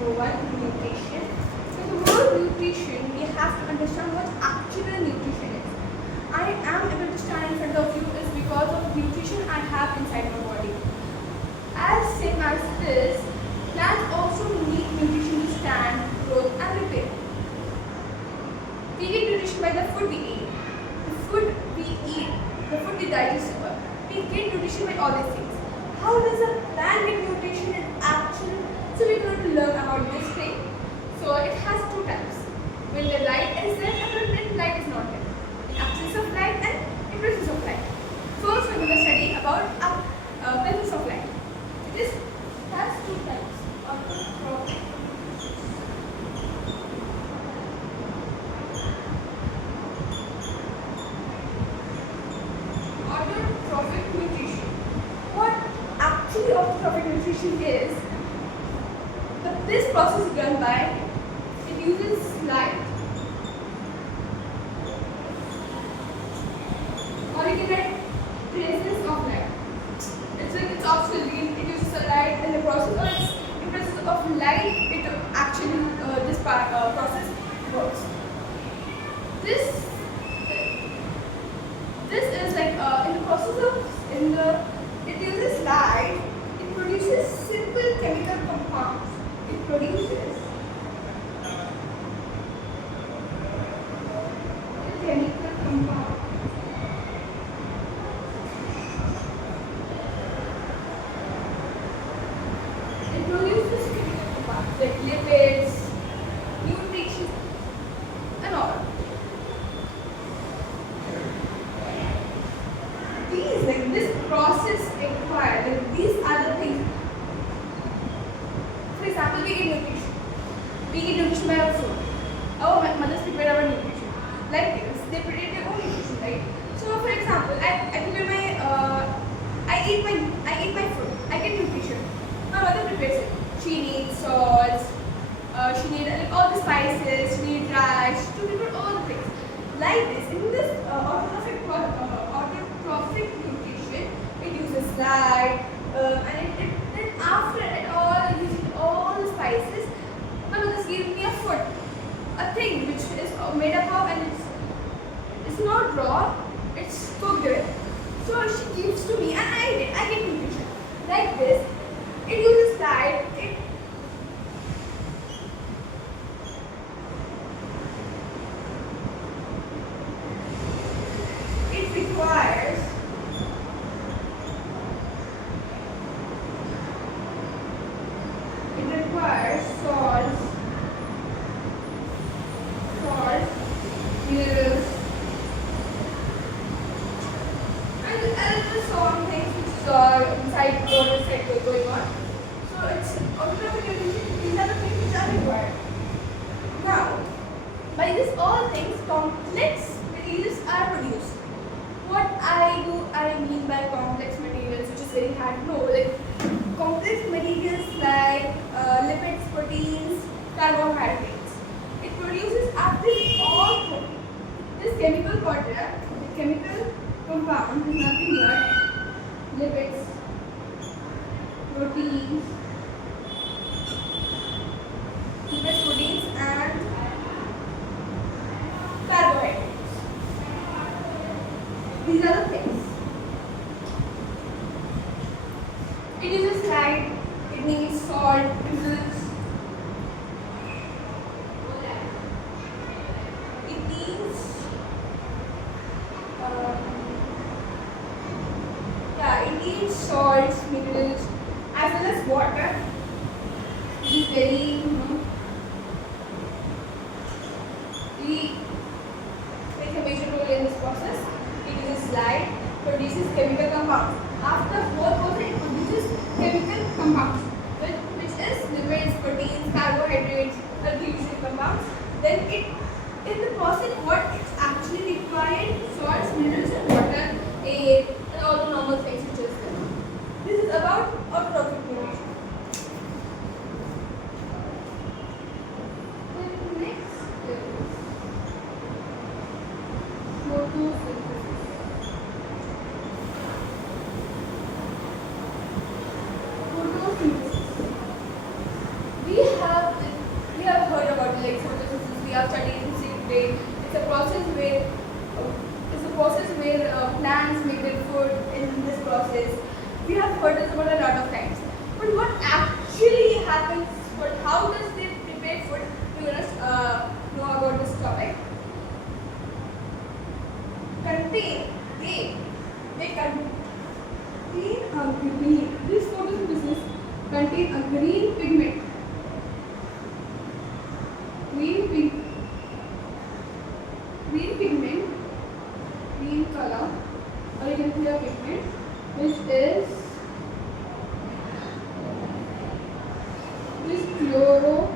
number one, nutrition. So the word nutrition, we have to understand what actual nutrition is. I am able to stand in front of you is because of nutrition I have inside my body. As same as this, plants also need nutrition to stand, grow and repair. We get nutrition by the food we eat, the food we eat, the food we digest. We get nutrition by all these things. How does a plant get nutrition in action? So we're going to learn about this thing. So it has two types. When the light is there and when the light is not there. The absence of light and in presence of light. First we're going to study about presence of light. It has two types. Autotrophic nutrition. What actually autotrophic nutrition is? This process is done by, it uses light, or you can write presence of light. It's like it's auxiliary, it uses the light in the process, or it's in presence of light, it actually, process works. This is like in the process of, it uses light, it produces simple chemical compounds. It produces a chemical compound. It produces chemical compounds like lipids, nutrition, and all. This process requires, these are the things. For example, we get nutrition. We get nutrition by our food. Our mothers prepare our nutrition. Like this, they prepare their own nutrition, right? So, for example, I eat my food. I get nutrition. My mother prepares it. She needs salts. She needs all the spices. She needs rice. To prepare all the things. Like this, in this autotrophic nutrition, it uses light, and then after it all, using all the spices, my mother gives me a food, a thing which is made up of, and it's not raw, it's cooked with. So she gives to me and I eat it. I get nutrition. Like this, it uses light, it requires salts, minerals, and so on things which are inside going on. So it's autotrophic nutrition. These are the things which are required. Now, by this all things, complex materials are produced. What I mean by complex materials, which is very hard to know, like complex materials like lipids, proteins, carbohydrates. It produces after all protein. This chemical product, the chemical compound is nothing but lipids, proteins, and carbohydrates. These are the things. It uses light, it needs salt, minerals. It needs it needs salts, minerals, as well as water. It is very plays a major role in this process. It uses light, produces chemical compounds. After the whole process, it produces chemical compounds, which is lipids, proteins, carbohydrates, are the usual compounds. Then in the process, what it's actually required: salts, minerals, and water, air, and all the normal things which is there. This is about autotrophic nutrition. Then next is photosynthesis. We have we have heard this about a lot of times. But what actually happens? How does they prepare food? We're gonna know about this topic. They contain a green. This photosynthesis contain a green pigment. Green pigment, green color, or you can see a pigment, which is this chlorophyll.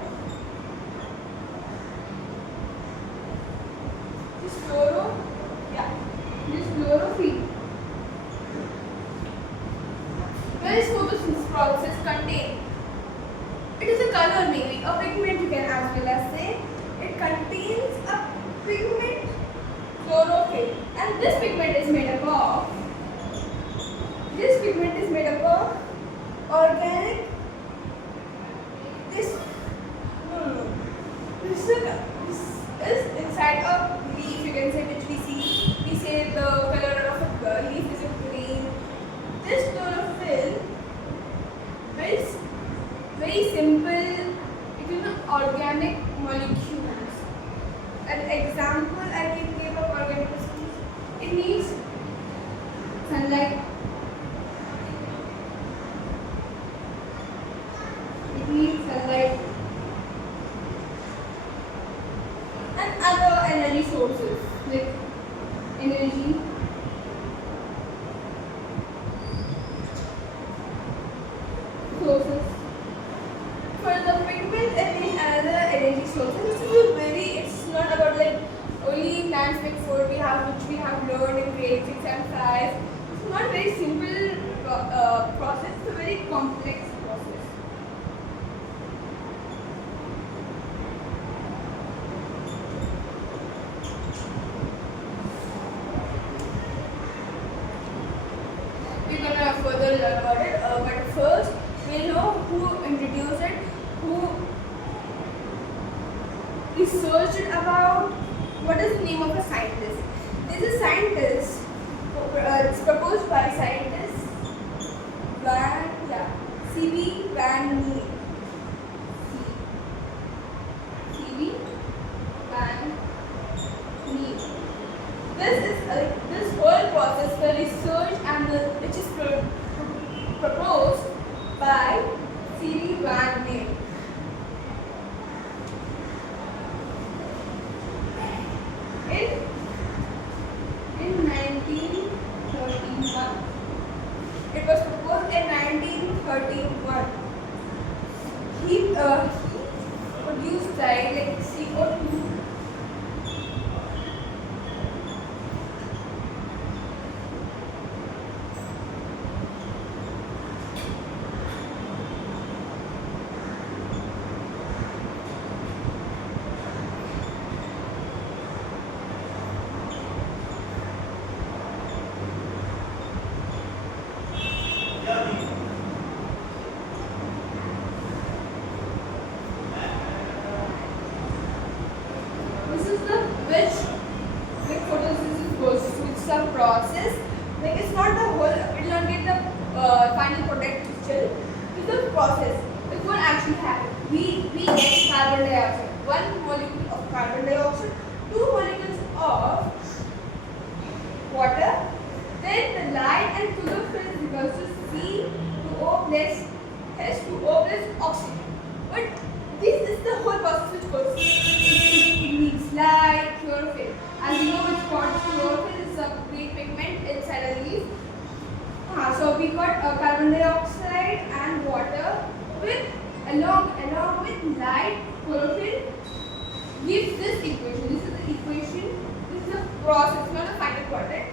When this photosynthesis process contain, it is a color maybe, a pigment you can as well as say. It contains a pigment chlorophyll, and this pigment is made up of organic. This is inside a leaf, you can say, which we say the color of a leaf is green. This chlorophyll is very simple. It is an organic molecules. An example I can give of organic molecules. It needs sunlight. And other energy sources like energy. Sources. For the pigment, it needs another energy sources. It's not about like only plants make food which we have learned in grade 6 and 5. It's not a very simple process, it's a very complex process. We're gonna further learn about it, but first we'll know who introduced it, who researched it about. What is the name of a scientist? This is a scientist. It's proposed by scientist C.B. Van Neal. C.B. Van Neal. This whole process, the research which is proposed by C.B. Van Neal. In 1931. It was proposed in 1931. He produced like CO2. This is the which photosynthesis goes through. It's a process. Like it's not the whole. It will not get the final product still. It's a process. Like what actually happens? We get carbon dioxide. One molecule of carbon dioxide, two molecules of water. Then the light and chlorophyll is equals to C2O plus H2O plus oxygen. But this is the whole process which goes. It needs light, chlorophyll. As you know, which part chlorophyll is a green pigment inside a leaf. So we got carbon dioxide and water with along with light, chlorophyll gives this equation. This is the equation. This is a process, not a final product.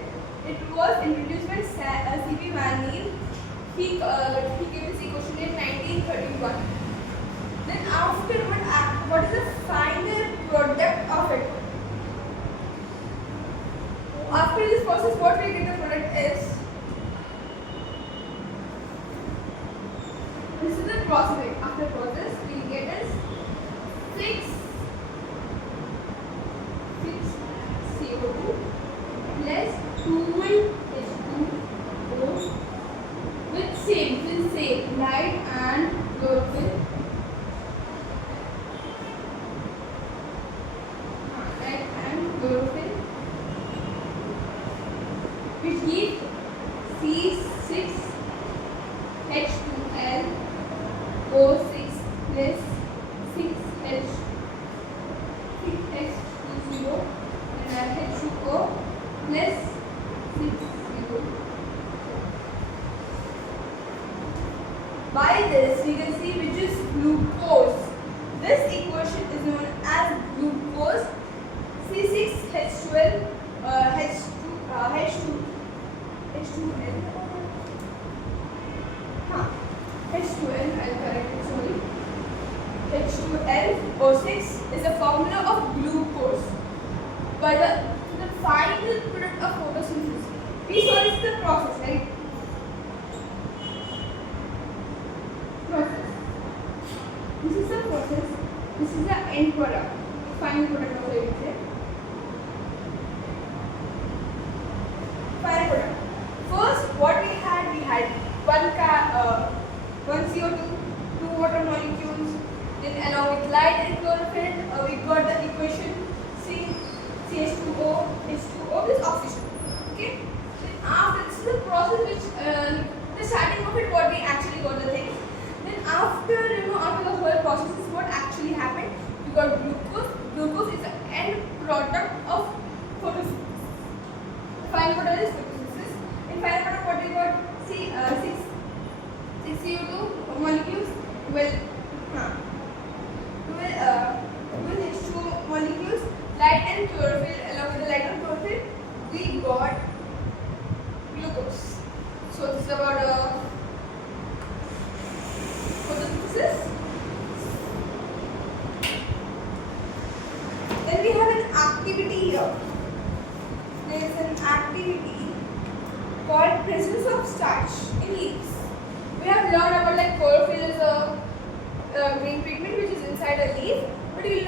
It was introduced by C.B. Van Neal. He gave this equation in 1931. Then afterward, what is the final product of it? After this process, what we get the product is. This is the process. After process, we get is 6 CO2 plus 2 H2O, which Same, will say light and chlorophyll. Light and chlorophyll, which give C6H12O6 plus 6H20 and H2O plus 60. By this, we can see which is glucose. This equation is known as glucose. C6H12 H2L. H2L, I'll correct it, sorry. H2L O6 is the formula of glucose. By the final product of photosynthesis. We saw this is the process, right? This is the process. This is the end product, final product of the unit. Final product. First, what we had one CO2, two water molecules. Then, along with light and chlorophyll, we got the equation CH2O H2O plus oxygen. Okay. Then after this is the process which the starting of it, what we actually got the thing. Then after after the whole process, is what actually happened. We got glucose. Glucose is the end product of photosynthesis. Final product is photosynthesis. In final product, what we got? Six CO2 molecules with H2O molecules, light and chlorophyll. Along with the light and chlorophyll, we got glucose. So this is about photosynthesis. Then we have an activity here. There is an activity called presence of starch in leaves. We have learned about like chlorophyll is a green pigment which is inside a leaf, but we'll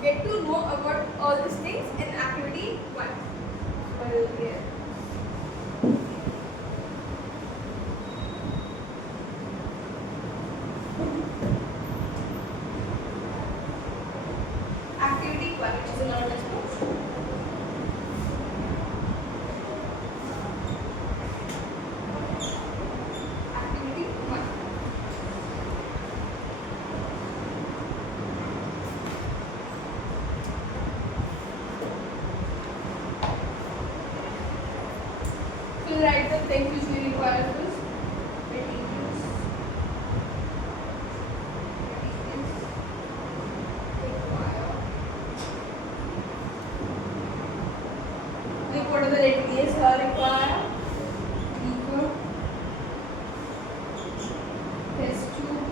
get to know about all these things in activity 1. Well, yeah. Activity 1, which is a learner's portion. Activity 1. So write the things which we require first. Materials. Like what are the materials required? Beaker, test tube,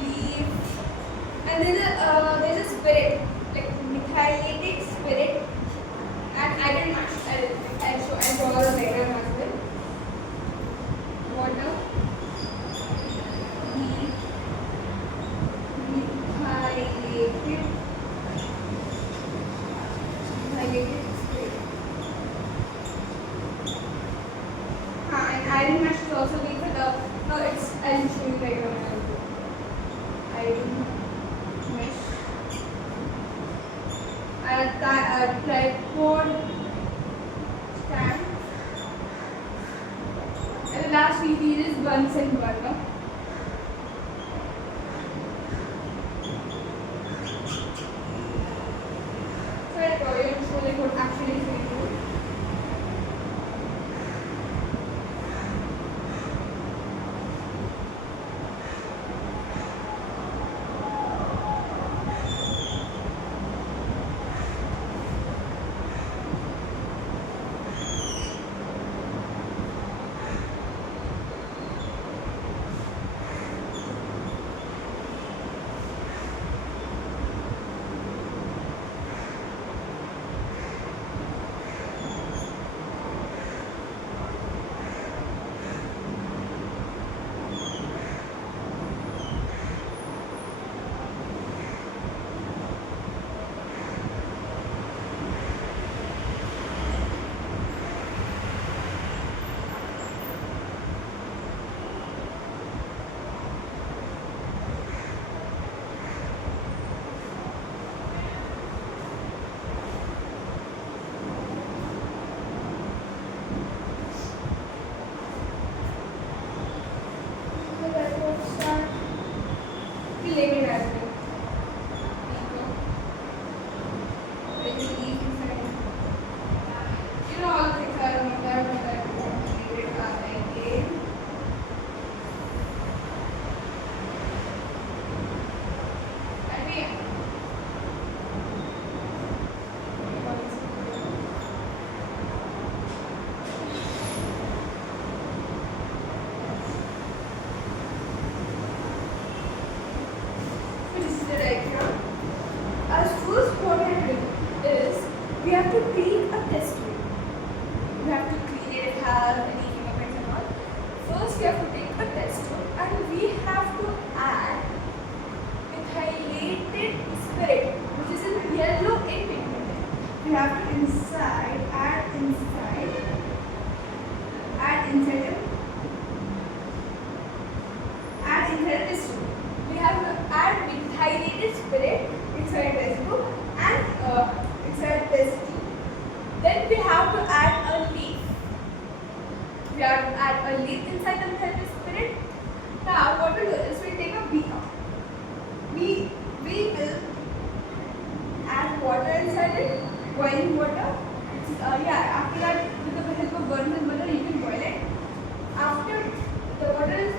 leaf, and there's a spirit, like methylated spirit and iron mash. I'll draw the diagram as well. Water, leaf, methylated spirit. And iron mash is also being for the. No, it's. I'll show you diagram. Iron mesh. Tripod stand. And the last we need is Bunsen burner. So I'll show you what actually is going to do. have to take a test tube. You have to clean it, have any fingerprints and all. First, you have to take a test tube, and we have to add methylated spirit, which is in yellow in pigment. We have to add inside this tube. We have to add methylated spirit inside this tube and inside this tube. Then we have to add a leaf. We have to add a leaf inside the methylated spirit. Now what we'll do is we'll take a beaker. We will add water inside it, boiling water. After that, with the help of burns and butter, you can boil it. After the water is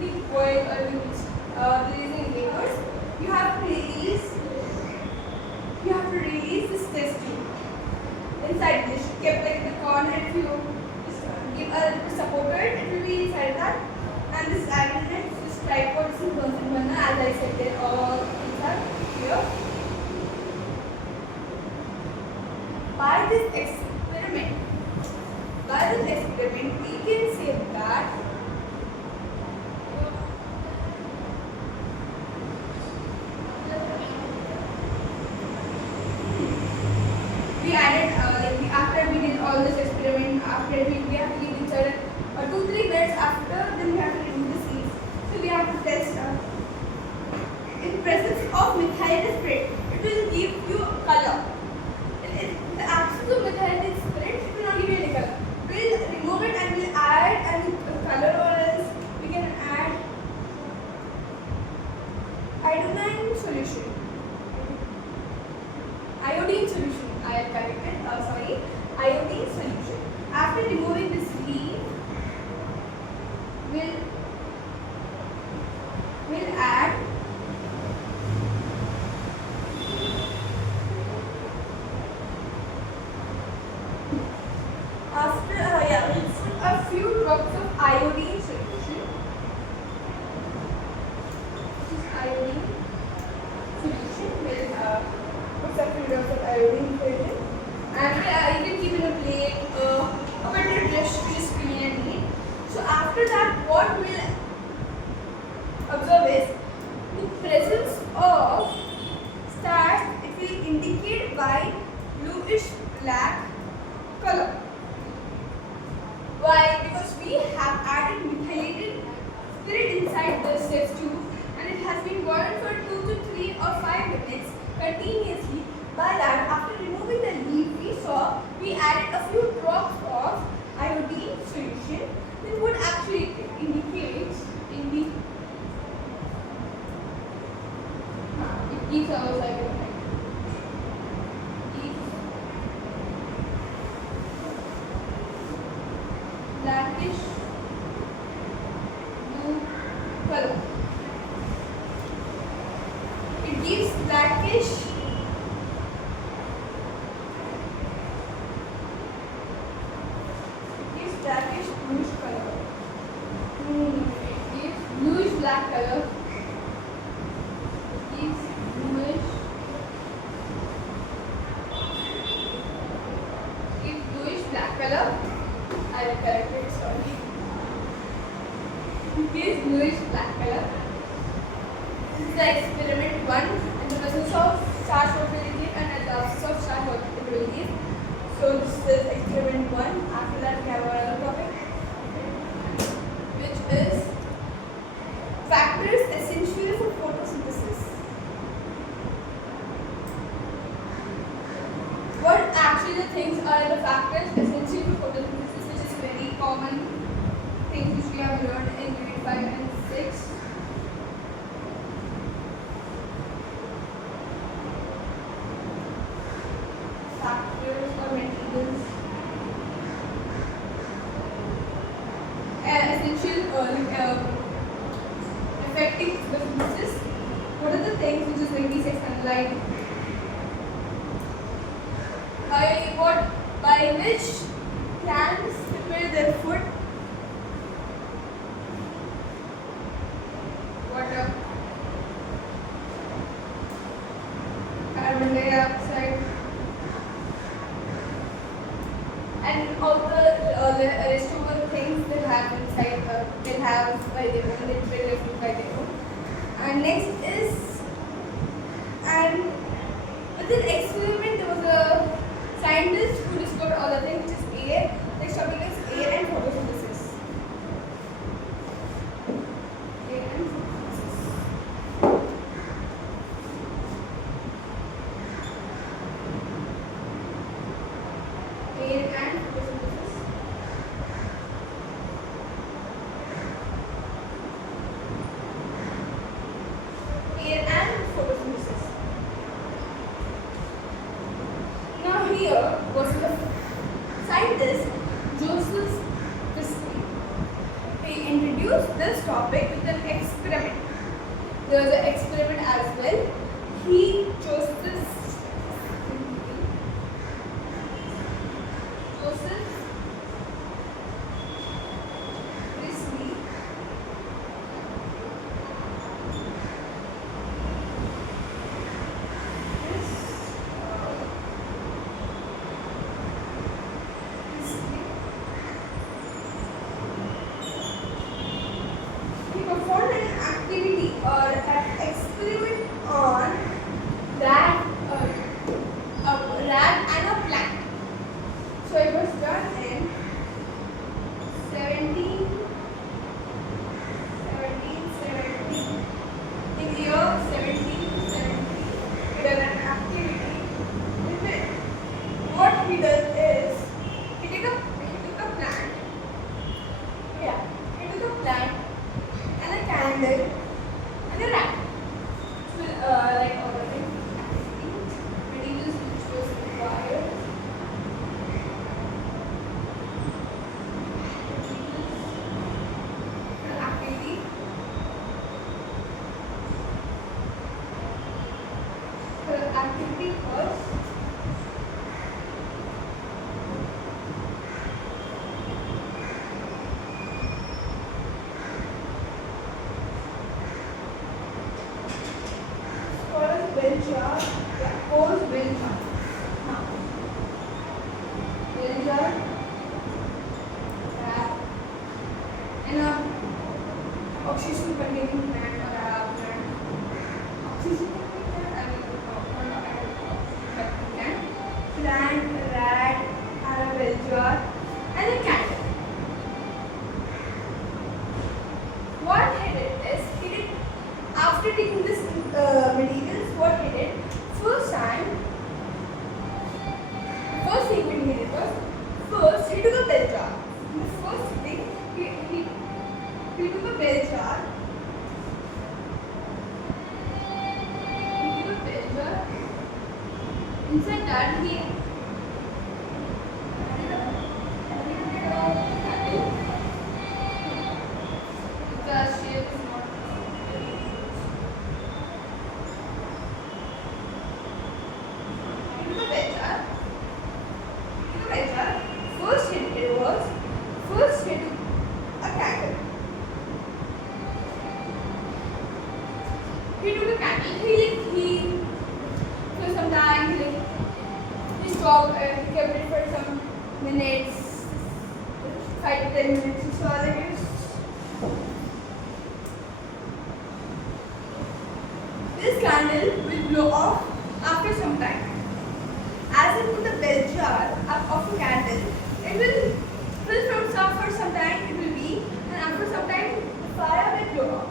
really boiled or releasing vapors, you have to release this test tube inside this. Kept like the corner, if you just give a support to it, it will be inside that. And this aggregate, this tripod, this is burns and butter, as I said, they're all inside here. By this experiment, we can say that we added, after we did all this experiment, after we have to leave each other 2-3 minutes after, then we have to remove the seeds. So we have to test in presence of methylated spirit, it will give you color. In the absence of methylated spirit, it will not give you any color. We'll remove it and we'll add a color, or else we can add iodine solution. Iodine solution. I have corrected. Iodine solution. After removing this leaf, we'll add we'll put a few drops of iodine solution. This is iodine solution. We'll put some few drops of iodine solution, and you can keep in a plate, a better dish which is clean and neat. So after that, what we'll observe is the presence of stars. It will indicate by bluish black color. Why? Because we have added methylated spirit inside the test tube, and it has been boiled for 2 to 3 or 5 minutes continuously. By that, after removing the leaf, we added a few drops of iodine solution. Then what actually indicates in the it keeps our cycle. Blackish blue color. It gives blackish bluish color. It gives bluish black color. It gives bluish black color. I will correct it, sorry. It gives bluish black color. This is the experiment 1. In the presence of stars, what will it give, and at the absence of stars, what it will give. So this is experiment 1. After that, we have another topic, which is factors essential for photosynthesis. What actually the things are the factors essential for photosynthesis, which is very common things which we have learned in grade 5 and 6. Factors or materials essential affecting photosynthesis. What are the things which is going to be sunlight? By which plants prepare their food? Water, carbon dioxide, and all the rest of the things will have inside. Will have by their own. It will reflect by their own. And next is, and with an experiment there was a scientist who discovered all the things, which is air. Next topic is air and photosynthesis. Air and photosynthesis. Air and photosynthesis. Air and photosynthesis. Now here was the scientist Joseph Priestley. He introduced this topic with an experiment. There was an experiment as well. He chose this Joseph Priestley he performed an activity or an experiment on rat, a rat and a plant. So it was done in 1770. In the year 1770, he done an activity in which what he does is he took a plant. Yeah, he took a plant and a candle and a rat. So, like all the things, materials which was required. Activity. The activity was bell jar, pose bell jar. Now, bell jar, and a oxygen containing plant or a plant. Oxygen containing plant, I mean, plant, rat, and a bell jar, and a candle. What he did is, after taking this materials, what he did, first thing what he did was, first he took a bell jar. The first thing, he took a bell jar. He took a bell jar. Inside that he the shape is not very huge. He took a bell jar. First he did was, first he took a candle. He took a candle. He for some time he stopped. He kept it for some minutes, 5 to 10 minutes. He saw like this candle will blow off after some time. As I put the bell jar up of a candle, it will fill for some time. It will be, and after some time, the fire will blow off.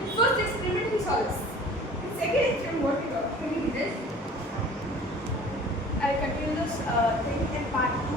The first experiment he saw this. The second experiment, what he did is, I'll continue this thing in part 2.